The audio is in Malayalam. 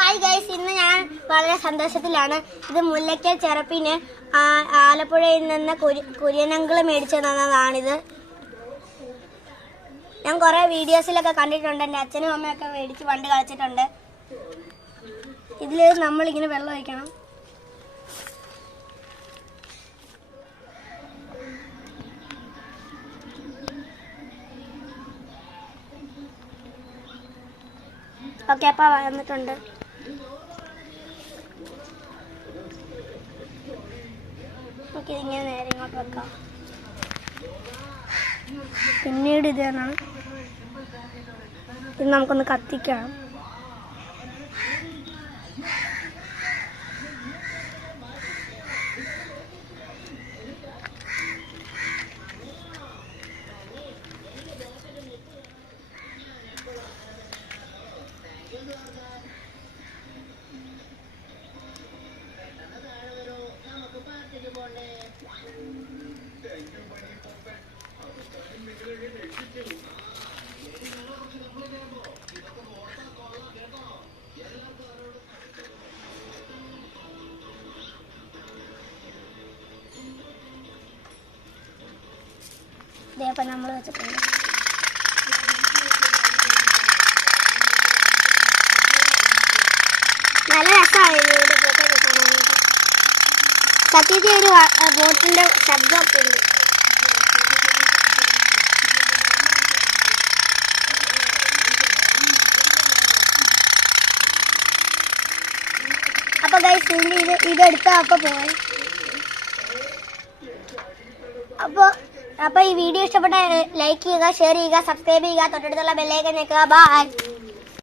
ഹായ് ഗൈസ് ഇന്ന് ഞാൻ വളരെ സന്തോഷത്തിലാണ്. ഇത് മുല്ലയ്ക്കൽ ചെറുപ്പിന് ആലപ്പുഴയിൽ നിന്ന് കുരി- കുര്യനങ്കിൾ മേടിച്ചു തന്നതാണിത്. ഞാൻ കുറേ വീഡിയോസിലൊക്കെ കണ്ടിട്ടുണ്ട്. എന്റെ അച്ഛനും അമ്മയൊക്കെ മേടിച്ച് പണ്ട് കളിച്ചിട്ടുണ്ട്. ഇതിൽ നമ്മളിങ്ങനെ വെള്ളം ഒഴിക്കണം. ഓക്കെ അപ്പം വന്നിട്ടുണ്ട്. ഓക്കെ ഇതിങ്ങനെ നേരെ ഇങ്ങോട്ട് വെക്കാം. പിന്നീട് ഇതാണ് ഇത് നമുക്കൊന്ന് കത്തിക്കണം. ഇതേ അപ്പം നമ്മൾ വെച്ചിട്ടുണ്ട്. നല്ല രസമായിരുന്നു സത്യത്തിൽ ഒരു ബോട്ടിന്റെ ശബ്ദമൊക്കെ ഉണ്ട്. അപ്പൊ ഗൈസ് ഇത് ഇതെടുത്ത അപ്പൊ പോയി അപ്പോൾ അപ്പോൾ ഈ വീഡിയോ ഇഷ്ടപ്പെട്ട ലൈക്ക് ചെയ്യുക ഷെയർ ചെയ്യുക സബ്സ്ക്രൈബ് ചെയ്യുക തൊട്ടടുത്തുള്ള ബെല്ലൈക്കൻ നിൽക്കുക ബൈ